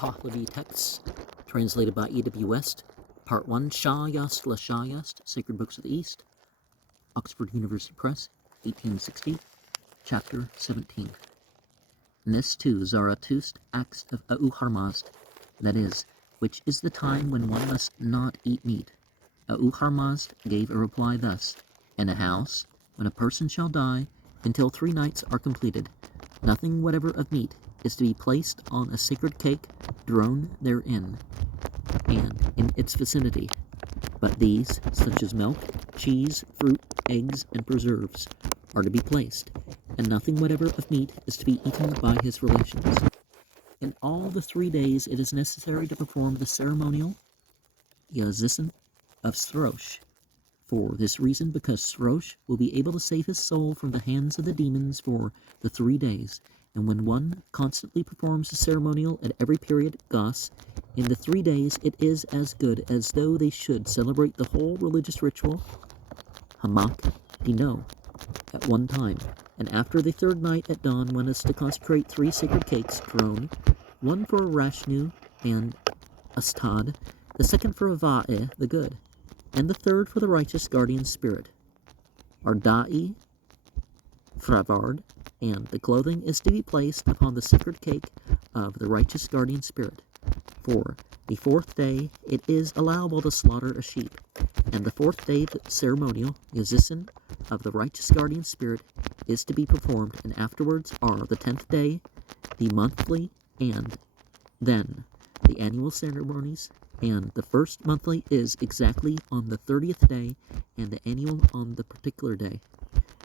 Pahlavi texts, translated by E.W. West. Part 1, Shayast La Shayast, Sacred Books of the East, Oxford University Press, 1860, Chapter 17. In this too, Zarathustra acts of Auharmazd, that is, which is the time when one must not eat meat. Auharmazd gave a reply thus: In a house, when a person shall die, until 3 nights are completed, nothing whatever of meat is to be placed on a sacred cake thrown therein, and in its vicinity, but these, such as milk, cheese, fruit, eggs, and preserves, are to be placed, and nothing whatever of meat is to be eaten by his relations. In all the 3 days it is necessary to perform the ceremonial Yazissan of Srosh. For this reason, because Srosh will be able to save his soul from the hands of the demons for the 3 days, and when one constantly performs the ceremonial at every period, Gas, in the 3 days it is as good as though they should celebrate the whole religious ritual, Hamak Dino, at one time, and after the 3rd night at dawn one is to consecrate 3 sacred cakes thrown, one for Rashnu and Astad, the second for Ava'e the good, and the 3rd for the righteous guardian spirit, Ardai, Fravard, and the clothing is to be placed upon the sacred cake of the righteous guardian spirit. For the 4th day it is allowable to slaughter a sheep, and the 4th day the ceremonial Yazissan of the righteous guardian spirit is to be performed, and afterwards are the 10th day, the monthly, and then the annual ceremonies, and the first monthly is exactly on the 30th day, and the annual on the particular day.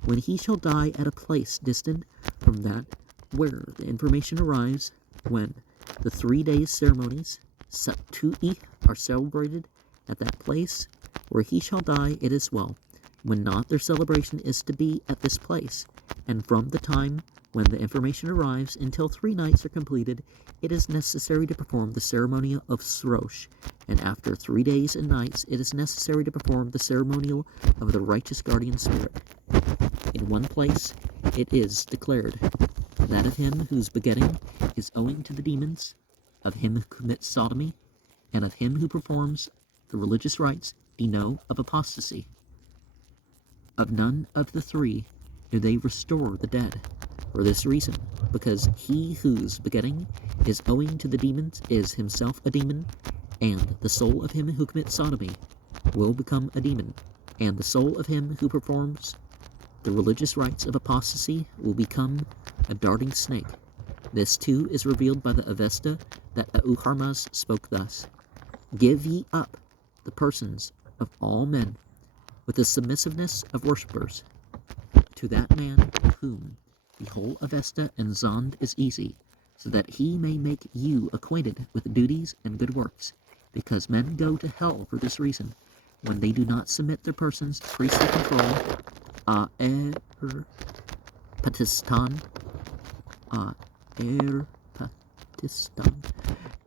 When he shall die at a place distant from that where the information arrives, when the 3 days ceremonies, Satui, are celebrated at that place where he shall die, it is well. When not, their celebration is to be at this place, and from the time when the information arrives until 3 nights are completed, it is necessary to perform the ceremonial of Srosh, and after 3 days and nights it is necessary to perform the ceremonial of the righteous guardian spirit. In one place it is declared, that of him whose begetting is owing to the demons, of him who commits sodomy, and of him who performs the religious rites, Dino, of apostasy. Of none of the 3 do they restore the dead, for this reason, because he whose begetting is owing to the demons is himself a demon, and the soul of him who commits sodomy will become a demon, and the soul of him who performs the religious rites of apostasy will become a darting snake. This too is revealed by the Avesta that Auharmazd spoke thus: Give ye up the persons of all men with the submissiveness of worshippers to that man whom the whole Avesta and Zond is easy, so that he may make you acquainted with duties and good works, because men go to hell for this reason, when they do not submit their persons to priestly control, Patistan,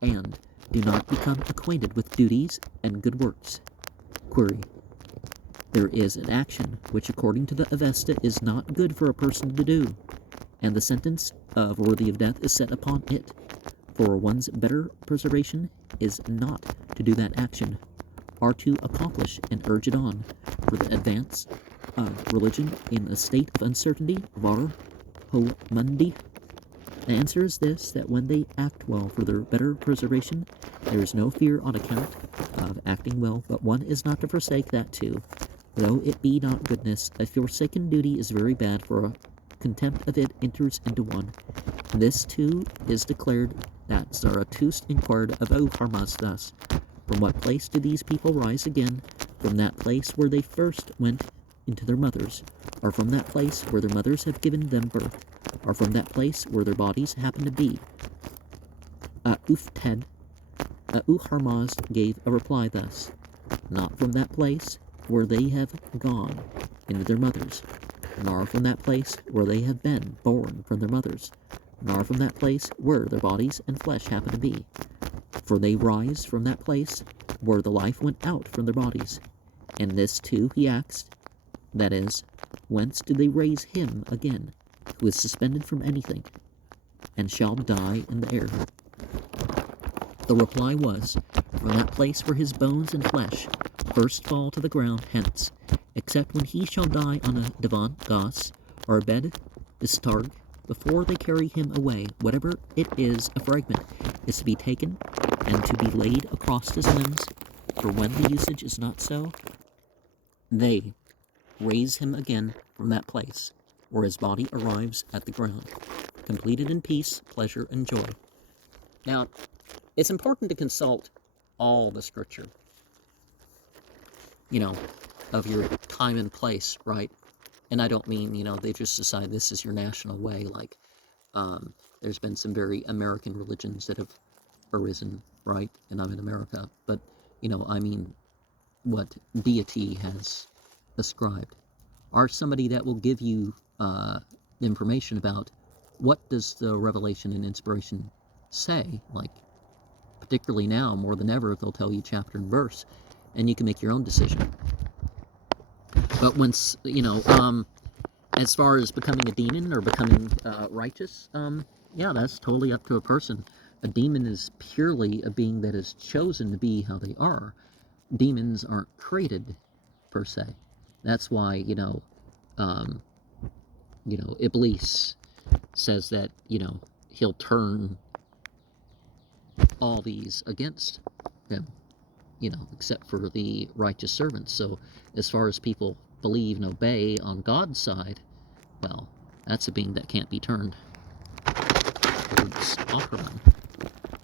and do not become acquainted with duties and good works. Query. There is an action which according to the Avesta is not good for a person to do, and the sentence of worthy of death is set upon it, for one's better preservation is not to do that action, or to accomplish and urge it on, for the advance of religion in a state of uncertainty, var homundi. The answer is this, that when they act well for their better preservation, there is no fear on account of acting well, but one is not to forsake that too. Though it be not goodness, a forsaken duty is very bad, for a contempt of it enters into one. This too is declared that Zarathustra inquired of Auharmazd thus: From what place do these people rise again? From that place where they first went into their mothers, or from that place where their mothers have given them birth, or from that place where their bodies happen to be? Auharmazd gave a reply thus: Not from that place where they have gone into their mothers, nor from that place where they have been born from their mothers, nor from that place where their bodies and flesh happen to be. For they rise from that place where the life went out from their bodies. And this too he asked, that is, whence do they raise him again, who is suspended from anything, and shall die in the air? The reply was, from that place where his bones and flesh first fall to the ground hence, except when he shall die on a divan gauze, or a bed distarg, before they carry him away, whatever it is, a fragment is to be taken, and to be laid across his limbs, for when the usage is not so, they raise him again from that place, where his body arrives at the ground, completed in peace, pleasure, and joy. Now, it's important to consult all the scripture, of your time and place, right? And I don't mean, they just decide this is your national way, like, there's been some very American religions that have arisen, right? And I'm in America, but, I mean what deity has ascribed. Are somebody that will give you information about what does the revelation and inspiration say, like, particularly now, more than ever, they'll tell you chapter and verse, and you can make your own decision. But once, as far as becoming a demon or becoming righteous, yeah, that's totally up to a person. A demon is purely a being that is chosen to be how they are. Demons aren't created, per se. That's why, Iblis says that, he'll turn all these against him, except for the righteous servants. So as far as people believe and obey on God's side, well, that's a being that can't be turned towards Ahriman.